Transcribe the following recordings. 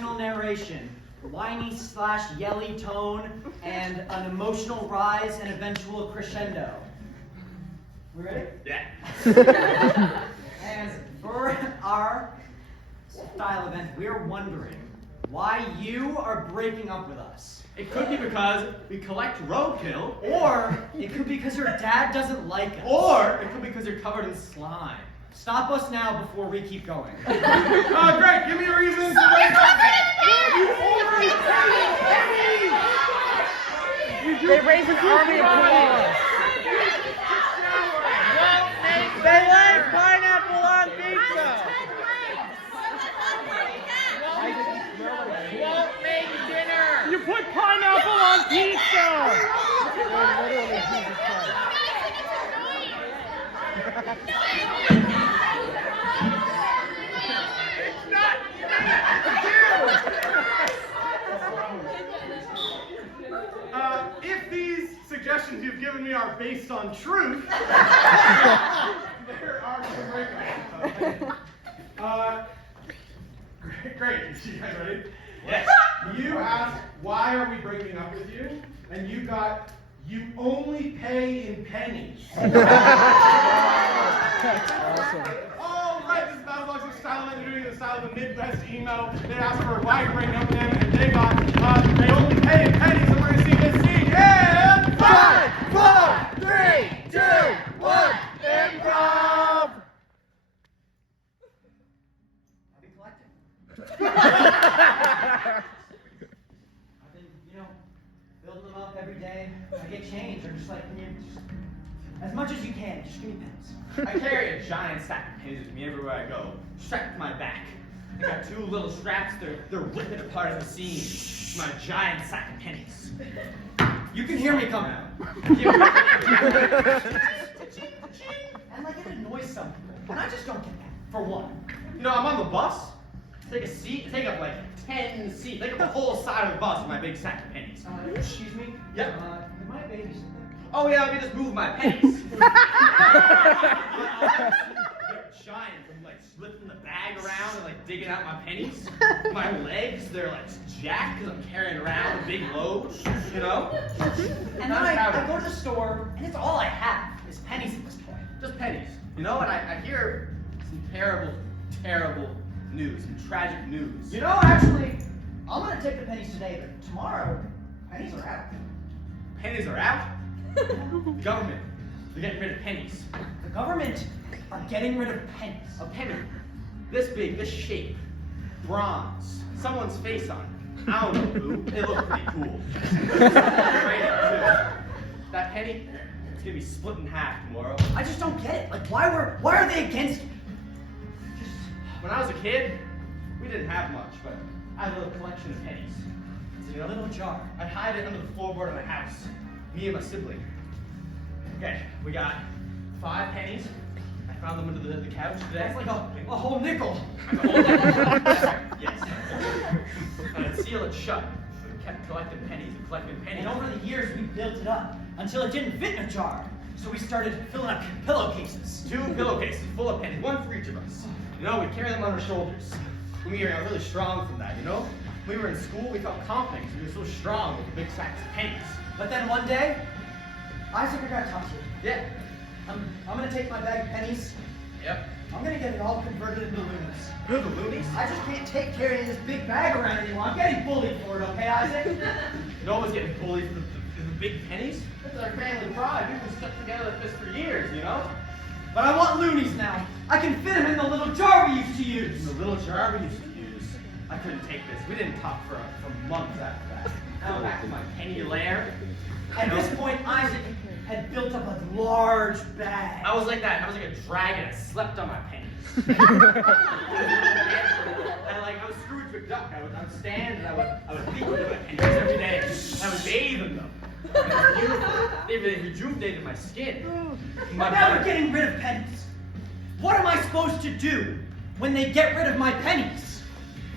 professional narration, whiny slash yelly tone, and an emotional rise and eventual crescendo. We ready? Yeah. And for our style event, we're wondering why you are breaking up with us. It could be because we collect roadkill, Or it could be because your dad doesn't like us. or it could be because you're covered in slime. Stop us now before we keep going. Great, give me a reason to wake up. They raise an army of koalas. They like pineapple on pizza. Won't make dinner. You put pineapple on pizza. Literally, Jesus Christ. It's not If these suggestions you've given me are based on truth, there are some breakups. Great. You guys ready? Yes. You asked, why are we breaking up with you? And you got, you only pay in pennies. awesome. Oh, right, this is BattledogsX style event. They're doing the style of a Midwest emo. They asked for why you're breaking up with them, and they got, they only pay in pennies, and we're going to see this scene in 5, 4, 3, 2, 1, improv! I've been collecting. I've been, building them up every day. I get change. I'm just like, as much as you can, just give me pennies. I carry a giant stack of pennies with me everywhere I go, strapped to my back. I got two little straps, they're ripping apart at the seams. My giant sack of pennies. You can hear me coming. Give me- And like it annoys some people. And I just don't get that. For one. You know, I'm on the bus, take a seat, take up like 10 seats, take up the whole side of the bus with my big sack of pennies. Excuse me? Yep. Am I a babysitter? Oh yeah, let me just move my pennies. They're giant. I'm like slipping the bag around and like digging out my pennies. My legs, they're like jacked because I'm carrying around a big load, you know? And then I go to the store, and it's all I have is pennies at this point. Just pennies, you know? And I hear some terrible, terrible news, some tragic news. You know, actually, I'm gonna take the pennies today, but tomorrow, pennies are out. Pennies are out? Government, they're getting rid of pennies. The government are getting rid of pennies. A penny, this big, this shape, bronze, someone's face on it. I don't know who. It looked pretty cool. Right, too. That penny, it's gonna be split in half tomorrow. I just don't get it. Like, why are they against it? When I was a kid, we didn't have much, but I had a little collection of pennies. It's in a little jar. I'd hide it under the floorboard of my house. Me and my sibling. Okay, we got 5 pennies. I found them under the couch today. That's like a whole nickel. Like a whole nickel. Yes. And I'd seal it shut. We kept collecting pennies and collecting pennies. And over the years, we built it up until it didn't fit in a jar. So we started filling up pillowcases. 2 pillowcases full of pennies, 1 for each of us. You know, we carry them on our shoulders. We were really strong from that, you know? When we were in school, we felt confident because we were so strong with the big sacks of pennies. But then one day, Isaac, I gotta talk to you. Yeah. I'm gonna take my bag of pennies. Yep. I'm gonna get it all converted into loonies. The loonies? I just can't take carrying this big bag around anymore. I'm getting bullied for it, okay, Isaac? No one's getting bullied for the big pennies. That's our family pride. We've been stuck together like this for years, you know? But I want loonies now. I can fit them in the little jar we used to use. In the little jar we used to use. I couldn't take this. We didn't talk for months after that. I went back to my penny lair. At this point, Isaac had built up a large bag. I was like that. I was like a dragon. I slept on my pennies. And like I was Scrooge McDuck. I would stand and I would leap into my pennies every day. And I would bathe in them. It was beautiful. They rejuvenated my skin. But now we're getting rid of pennies. What am I supposed to do when they get rid of my pennies?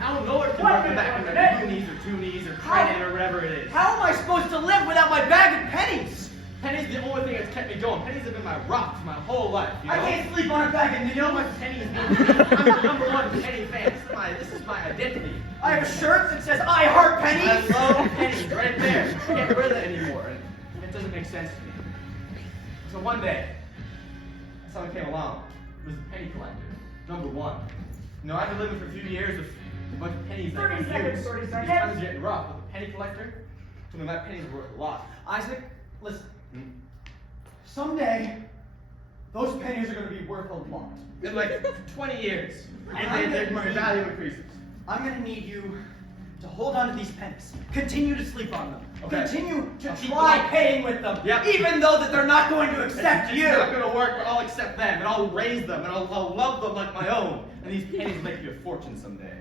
I don't know what to do back in the loonies or toonies or credit or whatever it is. How am I supposed to live without my bag of pennies? Pennies are the only thing that's kept me going. Pennies have been my rock for my whole life. You know? I can't sleep on a bag of You know what pennies mean? I'm the #1 penny fan. This is my identity. I have a shirt that says I heart pennies. I love pennies right there. I can't wear that anymore. And it doesn't make sense to me. So one day, someone came along. It was a penny collector, number one. You know, I've been living for a few years with a bunch of pennies. 30 seconds, 30 seconds. Times getting rough, but the penny collector, to me, that penny's worth a lot. Isaac, listen. Someday, those pennies are going to be worth a lot. In like 20 years, and their value increases. I'm going to need you to hold on to these pennies. Continue to sleep on them. Okay. Continue to I'll keep try them. paying with them. Yep. Even though that they're not going to accept you. It's not going to work, but I'll accept them, and I'll raise them, and I'll love them like my own. And these pennies will make you a fortune someday.